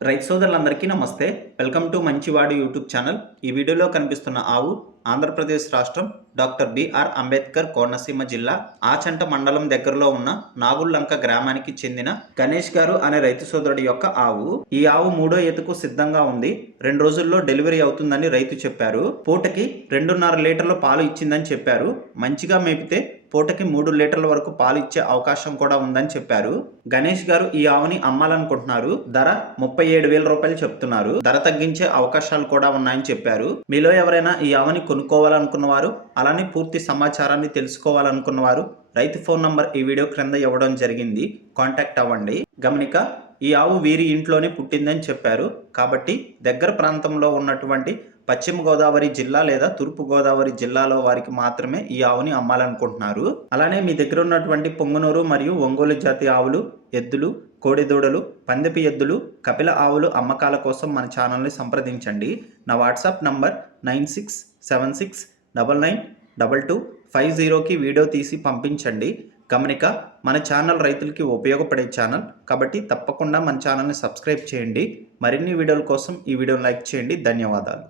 రైతు సోదరులందరికీ నమస్తే. వెల్కమ్ టు మంచివాడు యూట్యూబ్ ఛానల్. ఈ వీడియోలో కనిపిస్తున్న ఆవు ఆంధ్రప్రదేశ్ రాష్ట్రం డాక్టర్ బిఆర్ అంబేద్కర్ కోనసీమ జిల్లా ఆచంట మండలం దగ్గరలో ఉన్న నాగుల్లంక గ్రామానికి చెందిన గణేష్ గారు అనే రైతు సోదరుడి యొక్క ఆవు. ఈ ఆవు 3వ ఈతకు సిద్ధంగా ఉంది. 2 రోజుల్లో డెలివరీ అవుతుందని రైతు చెప్పారు. పూటకి 2.5 లీటర్ల పాలు ఇచ్చిందని చెప్పారు. మంచిగా మేపితే పూటకి 3 లీటర్ల వరకు పాలు ఇచ్చే అవకాశం కూడా ఉందని చెప్పారు. గణేష్ గారు ఈ ఆవుని అమ్మాలనుకుంటున్నారు. ధర 37,000 రూపాయలు చెప్తున్నారు. ధర తగ్గించే అవకాశాలు కూడా ఉన్నాయని చెప్పారు. మీలో ఎవరైనా ఈ ఆవుని కొనుక్కోవాలనుకున్నవారు, అలానే పూర్తి సమాచారాన్ని తెలుసుకోవాలనుకున్నవారు రైతు ఫోన్ నంబర్ ఈ వీడియో క్రింద ఇవ్వడం జరిగింది. కాంటాక్ట్ అవ్వండి. గమనిక, ఈ ఆవు వీరి ఇంట్లోనే పుట్టిందని చెప్పారు. కాబట్టి దగ్గర ప్రాంతంలో ఉన్నటువంటి పశ్చిమ గోదావరి జిల్లా లేదా తూర్పు గోదావరి జిల్లాలో వారికి మాత్రమే ఈ ఆవుని అమ్మాలనుకుంటున్నారు. అలానే మీ దగ్గర ఉన్నటువంటి పొంగనూరు మరియు ఒంగోలు జాతి ఆవులు, ఎద్దులు, కోడిదూడలు, పందెపు ఎద్దులు, కపిల ఆవులు అమ్మకాల కోసం మన ఛానల్ని సంప్రదించండి. నా వాట్సాప్ నంబర్ 9676992250కి వీడియో తీసి పంపించండి. గమనిక, మన ఛానల్ రైతులకి ఉపయోగపడే ఛానల్ కాబట్టి తప్పకుండా మన ఛానల్ని సబ్స్క్రైబ్ చేయండి. మరిన్ని వీడియోల కోసం ఈ వీడియోని లైక్ చేయండి. ధన్యవాదాలు.